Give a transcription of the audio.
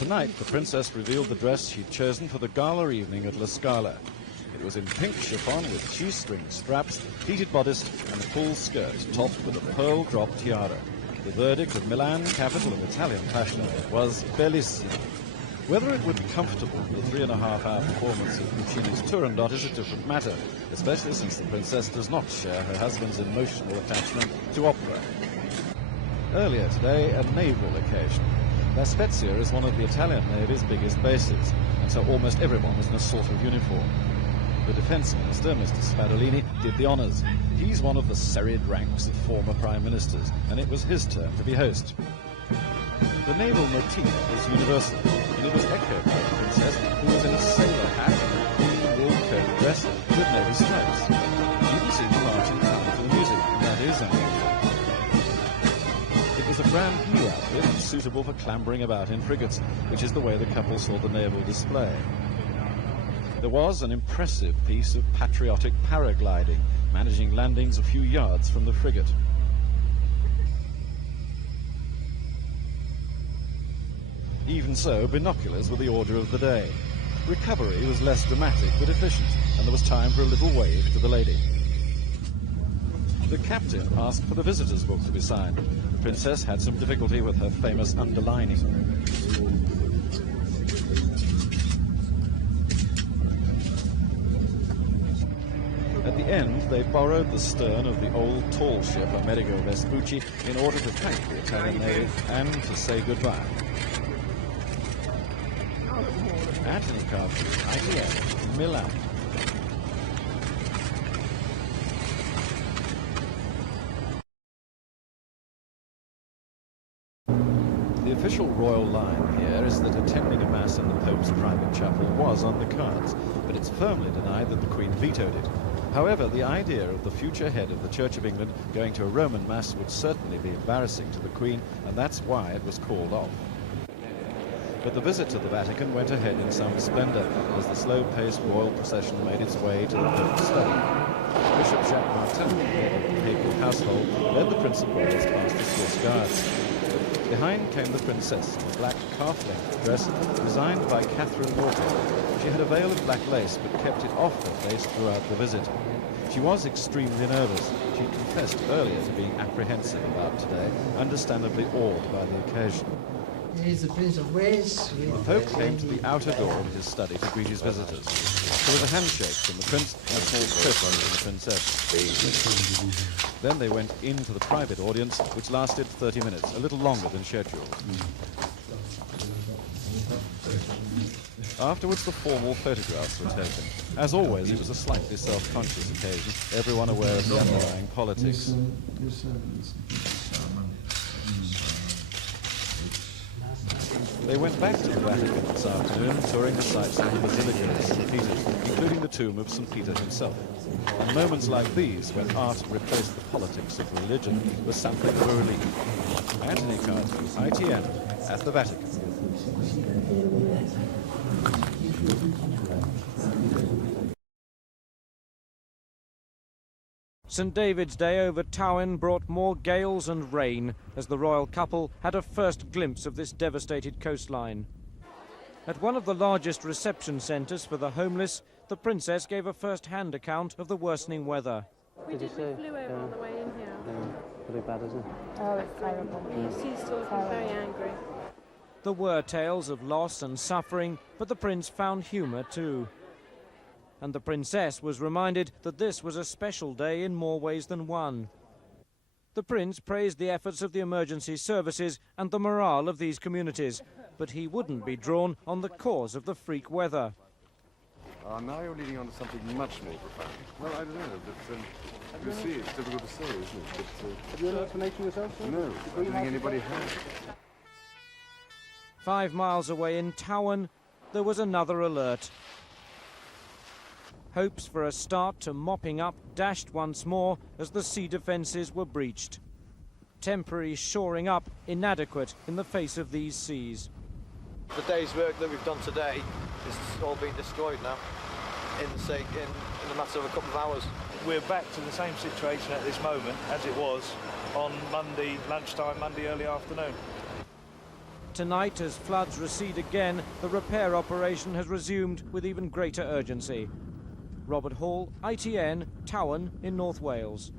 Tonight, the princess revealed the dress she'd chosen for the gala evening at La Scala. It was in pink chiffon with shoestring straps, pleated bodice and a full skirt topped with a pearl-drop tiara. The verdict of Milan, capital of Italian fashion, was bellissimo. Whether it would be comfortable for the 3.5-hour performance of Puccini's Turandot is a different matter, especially since the princess does not share her husband's emotional attachment to opera. Earlier today, a naval occasion. La Spezia is one of the Italian Navy's biggest bases, and so almost everyone was in a sort of uniform. The Defence Minister, Mr. Spadolini, did the honours. He's one of the serried ranks of former Prime Ministers, and it was his turn to be host. The naval motif was universal, and it was echoed by the princess, who was in a sailor hat and a clean wool coat dress with navy stripes. She even seemed to march in time to the music, and that is unusual. It was a brand new outfit, suitable for clambering about in frigates, which is the way the couple saw the naval display. There was an impressive piece of patriotic paragliding, managing landings a few yards from the frigate. Even so, binoculars were the order of the day. Recovery was less dramatic but efficient, and there was time for a little wave to the lady. The captain asked for the visitor's book to be signed. The princess had some difficulty with her famous underlining. At the end, they borrowed the stern of the old tall ship Amerigo Vespucci in order to thank the Italian Navy and to say goodbye. Anthony Carter, ITN, Milan. The official royal line here is that attending a mass in the Pope's private chapel was on the cards, but it's firmly denied that the Queen vetoed it. However, the idea of the future head of the Church of England going to a Roman mass would certainly be embarrassing to the Queen, and that's why it was called off. But the visit to the Vatican went ahead in some splendour as the slow-paced royal procession made its way to the Pope's study. Bishop Jacques Martin, head of the papal household, led the Prince of Wales past the Swiss guards. Behind came the princess, in a black calf-length dress designed by Catherine Walker. She had a veil of black lace but kept it off her face throughout the visit. She was extremely nervous. She confessed earlier to being apprehensive about today, understandably awed by the occasion. He is the Prince of Wales. The Pope came to the outer door of his study to greet his visitors. There was a handshake from the Prince and a small kiss from the Princess. Then they went into the private audience, which lasted 30 minutes, a little longer than scheduled. Afterwards, the formal photographs were taken. As always, it was a slightly self-conscious occasion, everyone aware of the underlying politics. They went back to the Vatican this afternoon, touring the sites of the Basilica of St. Peter, including the tomb of St. Peter himself. And moments like these, when art replaced the politics of religion, was something of a relief. Anthony Carter, ITN, at the Vatican. St. David's Day over Towyn brought more gales and rain as the royal couple had a first glimpse of this devastated coastline. At one of the largest reception centres for the homeless, the princess gave a first-hand account of the worsening weather. We flew over on the way in here. Pretty bad, isn't it? Oh, it's terrible. The sea storm was very angry. There were tales of loss and suffering, but the prince found humour too. And the princess was reminded that this was a special day in more ways than one. The prince praised the efforts of the emergency services and the morale of these communities, but he wouldn't be drawn on the cause of the freak weather. Now you're leading on to something much more profound. Well, I don't know, but you see, it's difficult to say, isn't it? But, have you an explanation yourself, sir? No, I don't think anybody has. 5 miles away in Towyn, there was another alert. Hopes for a start to mopping up dashed once more as the sea defences were breached. Temporary shoring up inadequate in the face of these seas. The day's work that we've done today is all been destroyed now in a matter of a couple of hours. We're back to the same situation at this moment as it was on Monday lunchtime, Monday early afternoon. Tonight, as floods recede again, the repair operation has resumed with even greater urgency. Robert Hall, ITN, Tywyn in North Wales.